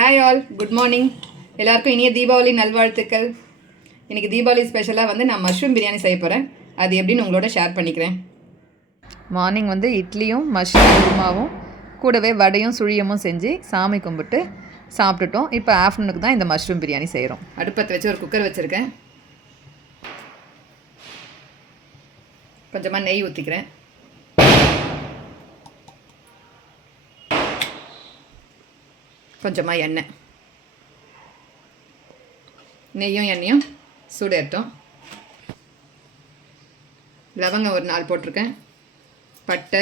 Hi all, good morning. எல்லாருக்கும் இனிய தீபாவளி நல்வாழ்த்துக்கள். இன்றைக்கி தீபாவளி ஸ்பெஷலாக வந்து நான் மஷ்ரூம் பிரியாணி செய்ய போகிறேன். அது எப்படின்னு உங்களோட ஷேர் பண்ணிக்கிறேன். மார்னிங் வந்து இட்லியும் மஷ்ரூம் குருமாவும் கூடவே வடையும் சுழியமும் செஞ்சு சாமி கும்பிட்டு சாப்பிட்டுட்டோம். இப்போ ஆஃப்டர்நூனுக்கு தான் இந்த மஷ்ரூம் பிரியாணி செய்கிறோம். அடுப்பத்தை வச்சு ஒரு குக்கர் வச்சுருக்கேன். கொஞ்சமாக நெய் ஊற்றிக்கிறேன். கொஞ்சமாக எண்ணெய், நெய்யும் எண்ணெயும் சூடேறட்டும். லவங்கம் ஒரு 4 போட்டிருக்கேன், பட்டை,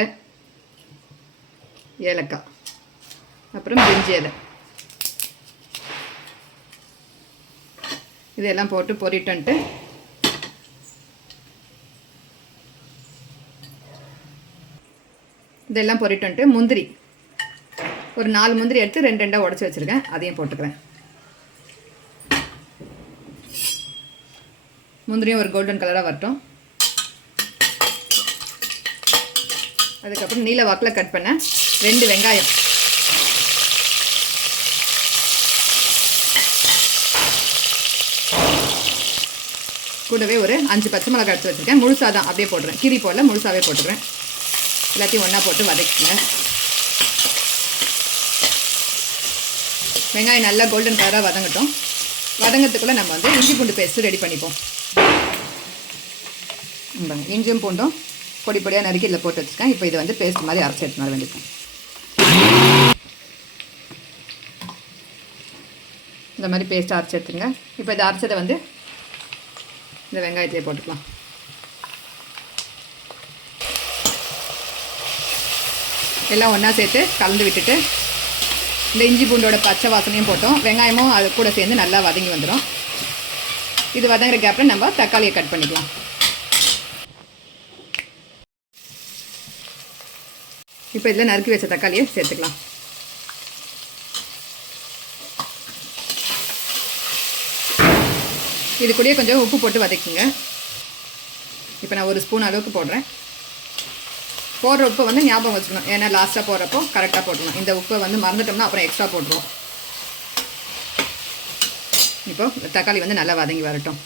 ஏலக்காய், அப்புறம் பிரிஞ்சி இலை, இதெல்லாம் போட்டு பொரிட்டன்ட்டு இதெல்லாம் பொரிட்டன்ட்டு முந்திரி ஒரு 4 முந்திரி எடுத்து 2 உடச்சி வச்சுருக்கேன், அதையும் போட்டுக்கிறேன். முந்திரியும் ஒரு கோல்டன் கலராக வரட்டும். அதுக்கப்புறம் நீல வாக்கில் கட் பண்ண 2 வெங்காயம், கூடவே ஒரு 5 பச்சை மிளகாய் எடுத்து வச்சுருக்கேன். முழுசாக தான் அப்படியே போட்டுறேன், கீரி போடல, முழுசாகவே போட்டுக்கிறேன். எல்லாத்தையும் ஒன்றா போட்டு வதக்குங்க. வெங்காயம் நல்லா கோல்டன் கலராக வதங்கட்டும். வதங்கிறதுக்குள்ளே நம்ம வந்து இஞ்சி பூண்டு பேஸ்ட்டு ரெடி பண்ணிப்போம். இஞ்சியும் பூண்டும் பொடி பொடியாக நறுக்கி இதில் போட்டு வச்சுருக்கேன். இப்போ இதை வந்து பேஸ்ட் மாதிரி அரைச்சி எடுத்து வர வேண்டியிருக்கேன். இந்த மாதிரி பேஸ்ட்டை அரைச்சி எடுத்துருங்க. இப்போ இதை அரைச்சதை வந்து இந்த வெங்காயத்தையே போட்டுக்கலாம். எல்லாம் ஒன்றா சேர்த்து கலந்து விட்டுட்டு இந்த இஞ்சி பூண்டோட பச்சை வாசனையும் போட்டோம். வெங்காயமும் அது கூட சேர்ந்து நல்லா வதங்கி வந்துடும். இது வதங்குற கேப்பில் நம்ம தக்காளியை கட் பண்ணிக்கலாம். இப்போ இதில் நறுக்கி வச்ச தக்காளியை சேர்த்துக்கலாம். இது கூடயே கொஞ்சம் உப்பு போட்டு வதக்குங்க. இப்போ நான் 1 ஸ்பூன் அளவுக்கு போடுறேன். போடுற உப்பை வந்து ஞாபகம் வச்சுக்கணும், ஏன்னா லாஸ்ட்டாக போடுறப்போ கரெக்டாக போட்டுக்கணும். இந்த உப்பை வந்து மறந்துட்டோம்னா அப்புறம் எக்ஸ்ட்ரா போட்டுருவோம். இப்போது தக்காளி வந்து நல்லா வதங்கி வரட்டும்.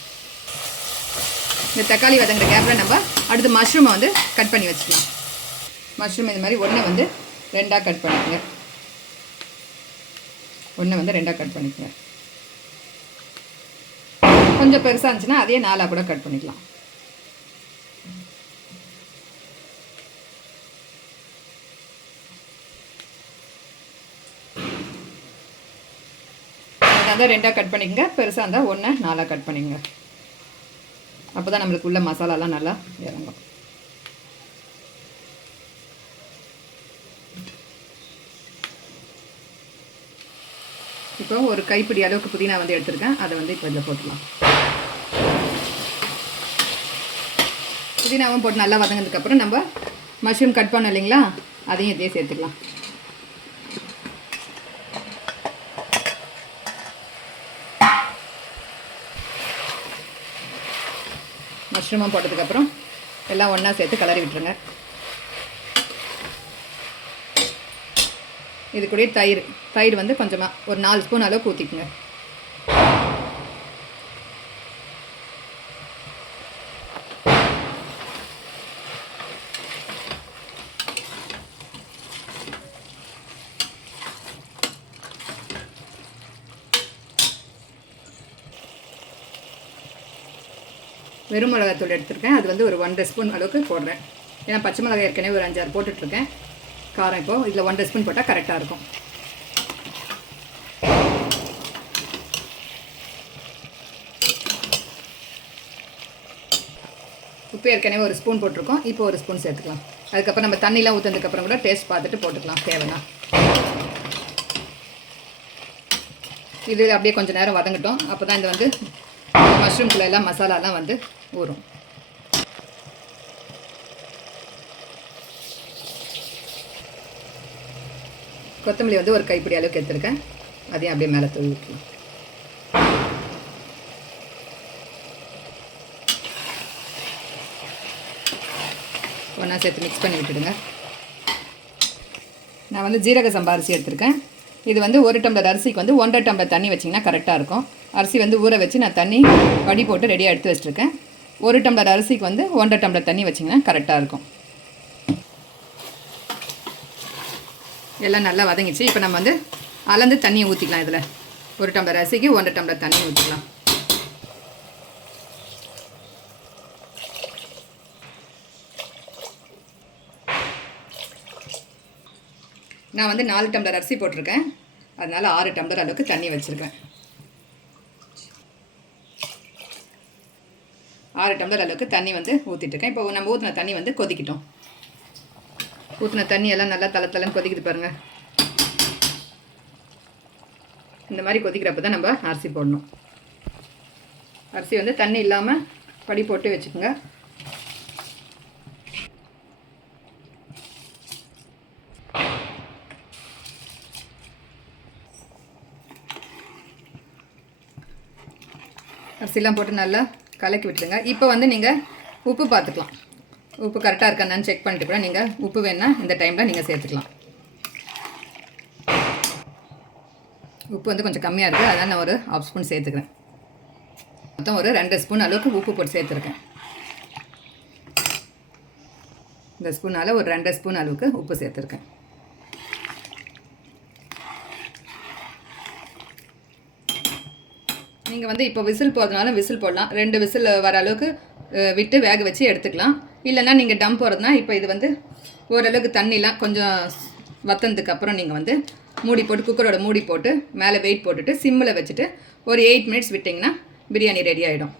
இந்த தக்காளி வதங்குற கேப்பில் நம்ம அடுத்து மஷ்ரூமை வந்து கட் பண்ணி வச்சுக்கலாம். மஷ்ரூம் இந்த மாதிரி ஒன்றை வந்து 2ஆக கட் பண்ணிக்கோங்க. ஒன்றை வந்து 2ஆக கட் பண்ணிக்கோங்க. கொஞ்சம் பெருசாக இருந்துச்சுன்னா அதையே 4ஆக கூட கட் பண்ணிக்கலாம். அதை 2ஆக கட் பண்ணிக்கங்க. பெருசாக இருந்தால் 1 4ஆக கட் பண்ணிக்கங்க. அப்போ தான் நம்மளுக்கு உள்ள மசாலாலாம் நல்லா இறங்கும். இப்போ ஒரு கைப்பிடி அளவுக்கு புதினா வந்து எடுத்துருக்கேன். அதை வந்து இப்போ இதில் போட்டுக்கலாம். புதினாவும் போட்டு நல்லா வதங்கினதுக்கப்புறம் நம்ம மஷ்ரூம் கட் பண்ணோம் இல்லைங்களா, அதையும் இதே சேர்த்துக்கலாம். மஷ்ரூமும் போட்டதுக்கப்புறம் எல்லாம் ஒன்றா சேர்த்து கிளறி விட்டுருங்க. இது கூட தயிர் வந்து கொஞ்சமாக ஒரு 4 ஸ்பூன் அளவுக்கு ஊற்றிக்குங்க. வெறும் மிளகாத்தூள் எடுத்துருக்கேன். அது வந்து ஒரு 1.5 ஸ்பூன் அளவுக்கு போடுறேன். ஏன்னா பச்சை மிளகாய் ஏற்கனவே ஒரு 5-6 போட்டுட்ருக்கேன். காரம் இப்போது இதில் 1.5 ஸ்பூன் போட்டால் கரெக்டாக இருக்கும். உப்பு ஏற்கனவே 1 ஸ்பூன் போட்டிருக்கோம். இப்போ 1 ஸ்பூன் சேர்த்துக்கலாம். அதுக்கப்புறம் நம்ம தண்ணிலாம் ஊற்றுனதுக்கப்புறம் கூட டேஸ்ட் பார்த்துட்டு போட்டுக்கலாம் தேவைன்னா. இது அப்படியே கொஞ்சம் நேரம் வதங்கட்டும். அப்போ தான் இது வந்து மஷ்ரூம்குள்ள எல்லாம் மசாலாலாம் வந்து ஊறும். கொத்தமல்லி வந்து ஒரு கைப்பிடி அளவுக்கு எடுத்துருக்கேன். அதையும் அப்படியே மேலே தூவி விட்டுலாம். ஒன்றா சேர்த்து மிக்ஸ் பண்ணி விட்டுடுங்க. நான் வந்து ஜீரக சம்பா அரிசி எடுத்திருக்கேன். இது வந்து 1 டம்ளர் அரிசிக்கு வந்து 1.5 டம்ளர் தண்ணி வச்சிங்கன்னா கரெக்டாக இருக்கும். அரிசி வந்து ஊற வச்சு நான் தண்ணி வடி போட்டு ரெடியாக எடுத்து வச்சுருக்கேன். 1 டம்ளர் அரிசிக்கு வந்து 1.5 டம்ளர் தண்ணி வச்சிங்கன்னா கரெக்டாக இருக்கும். எல்லாம் நல்லா வதங்கிச்சு. இப்போ நம்ம வந்து அளந்து தண்ணியை ஊற்றிக்கலாம். இதில் 1 டம்ளர் அரிசிக்கு 1.5 டம்ளர் தண்ணி ஊற்றிக்கலாம். நான் வந்து 4 டம்ளர் அரிசி போட்டிருக்கேன். அதனால் 6 டம்ளர் அளவுக்கு தண்ணி வச்சுருக்கேன். 6 டம்ளர் அளவுக்கு தண்ணி வந்து ஊற்றிட்டுருக்கேன். இப்போ நம்ம ஊற்றின தண்ணி வந்து கொதிக்கிட்டோம். ஊற்றின தண்ணி எல்லாம் நல்லா தளன்னு கொதிக்குது பாருங்கள். இந்த மாதிரி கொதிக்கிறப்ப தான் நம்ம அரிசி போடணும். அரிசி வந்து தண்ணி இல்லாமல் படி போட்டு வச்சுக்கோங்க. அரிசிலாம் போட்டு நல்லா கலக்கி விட்டுருங்க. இப்போ வந்து நீங்கள் உப்பு பார்த்துக்கலாம். உப்பு கரெக்டாக இருக்கான்னு செக் பண்ணிட்டு கூட நீங்கள் உப்பு வேணா இந்த டைமில் நீங்கள் சேர்த்துக்கலாம். உப்பு வந்து கொஞ்சம் கம்மியாக இருக்குது, அதனால் நான் ஒரு 1/2 ஸ்பூன் சேர்த்துக்கிறேன். மொத்தம் ஒரு 2 ஸ்பூன் அளவுக்கு உப்பு போட்டு சேர்த்துருக்கேன். இந்த ஸ்பூனால் ஒரு 2 ஸ்பூன் அளவுக்கு உப்பு சேர்த்துருக்கேன். நீங்கள் வந்து இப்போ விசில் போடுறதுனால விசில் போடலாம். 2 விசில் வர அளவுக்கு விட்டு வேக வச்சு எடுத்துக்கலாம். இல்லைன்னா நீங்கள் டம் போடுறதுனா இப்போ இது வந்து ஓரளவுக்கு தண்ணிலாம் கொஞ்சம் வத்தனதுக்கு அப்புறம் நீங்கள் வந்து மூடி போட்டு குக்கரோட மூடி போட்டு மேலே வெயிட் போட்டுட்டு சிம்மில் வச்சுட்டு ஒரு 8 மினிட்ஸ் விட்டிங்கன்னா பிரியாணி ரெடி ஆகிடும்.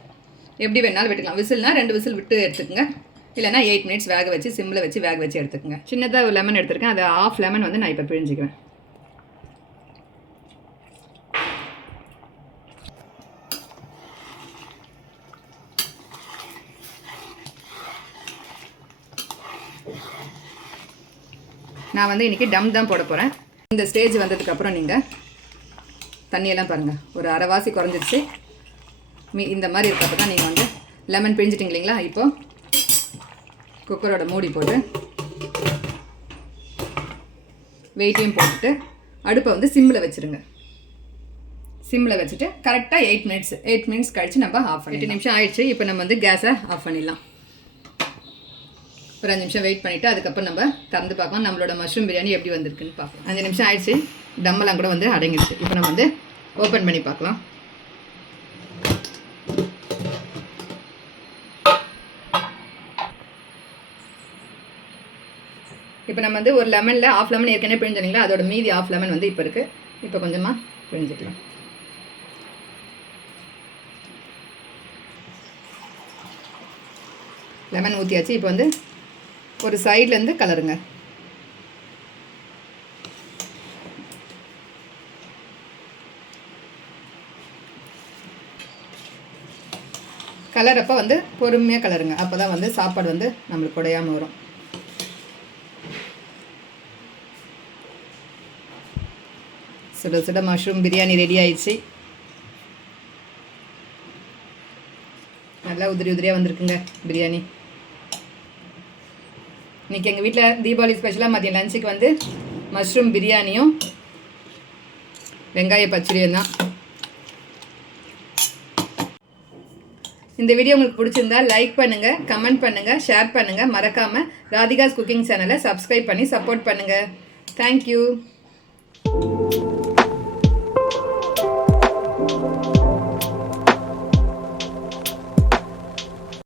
எப்படி வேணாலும் விட்டுக்கலாம். விசில்னால் 2 விசில் விட்டு எடுத்துக்கோங்க. இல்லைனா 8 மினிட்ஸ் வேக வச்சு சிம்மில் வச்சு வேக வச்சு எடுத்துக்கோங்க. சின்னதாக ஒரு லெமன் எடுத்துருக்கேன். அதை 1/2 லெமன் வந்து நான் இப்போ பிழிஞ்சிக்கிறேன். நான் வந்து இன்றைக்கி டம் தான் போட போகிறேன். இந்த ஸ்டேஜ் வந்ததுக்கப்புறம் நீங்கள் தண்ணியெல்லாம் பாருங்கள் ஒரு அரைவாசி குறைஞ்சிருச்சு. இந்த மாதிரி இருக்கப்போ தான் நீங்கள் வந்து லெமன் பிழிஞ்சிட்டிங்க இல்லைங்களா. இப்போது குக்கரோட மூடி போட்டு வெயிட்டையும் போட்டுட்டு அடுப்பை வந்து சிம்மில் வச்சுருங்க. சிம்மில் வச்சுட்டு கரெக்டாக 8 மினிட்ஸ் கழித்து நம்ம ஆஃப் பண்ணி 8 நிமிஷம் ஆயிடுச்சு. இப்போ நம்ம வந்து கேஸை ஆஃப் பண்ணிடலாம். ஒரு 5 நிமிஷம் வெயிட் பண்ணிவிட்டு அதுக்கப்புறம் நம்ம திறந்து பார்க்கலாம் நம்மளோட மஷ்ரூம் பிரியாணி எப்படி வந்திருக்குன்னு பார்க்கலாம். 5 நிமிஷம் ஆயிடுச்சு. டம்மெல்லாம் கூட வந்து அடங்கிடுச்சு. இப்போ நம்ம வந்து ஓப்பன் பண்ணி பார்க்கலாம். இப்போ நம்ம வந்து ஒரு லெமனில் 1/2 லெமன் ஏற்கனவே பிழிஞ்சிங்களா, அதோட மீதி 1/2 லெமன் வந்து இப்போ இருக்குது. இப்போ கொஞ்சமாக பிழிஞ்சிக்கலாம். லெமன் ஊற்றியாச்சு. இப்போ வந்து ஒரு சைட்லேருந்து கலருங்க. கலரப்போ வந்து பொறுமையாக கலருங்க. அப்போ தான் வந்து சாப்பாடு வந்து நம்மளுக்கு குடையாமல் வரும். சுட சுட மஷ்ரூம் பிரியாணி ரெடி ஆயிடுச்சு. நல்லா உதிரி உதிரியாக வந்திருக்குங்க பிரியாணி. இன்றைக்கி எங்கள் வீட்டில் தீபாவளி ஸ்பெஷலாக மதியம் லஞ்சுக்கு வந்து மஷ்ரூம் பிரியாணியும் வெங்காய பச்சடியும் தான். இந்த வீடியோ உங்களுக்கு பிடிச்சிருந்தா லைக் பண்ணுங்கள், கமெண்ட் பண்ணுங்கள், ஷேர் பண்ணுங்கள். மறக்காமல் ராதிகாஸ் குக்கிங் சேனலை சப்ஸ்கிரைப் பண்ணி சப்போர்ட் பண்ணுங்கள். தேங்க்யூ.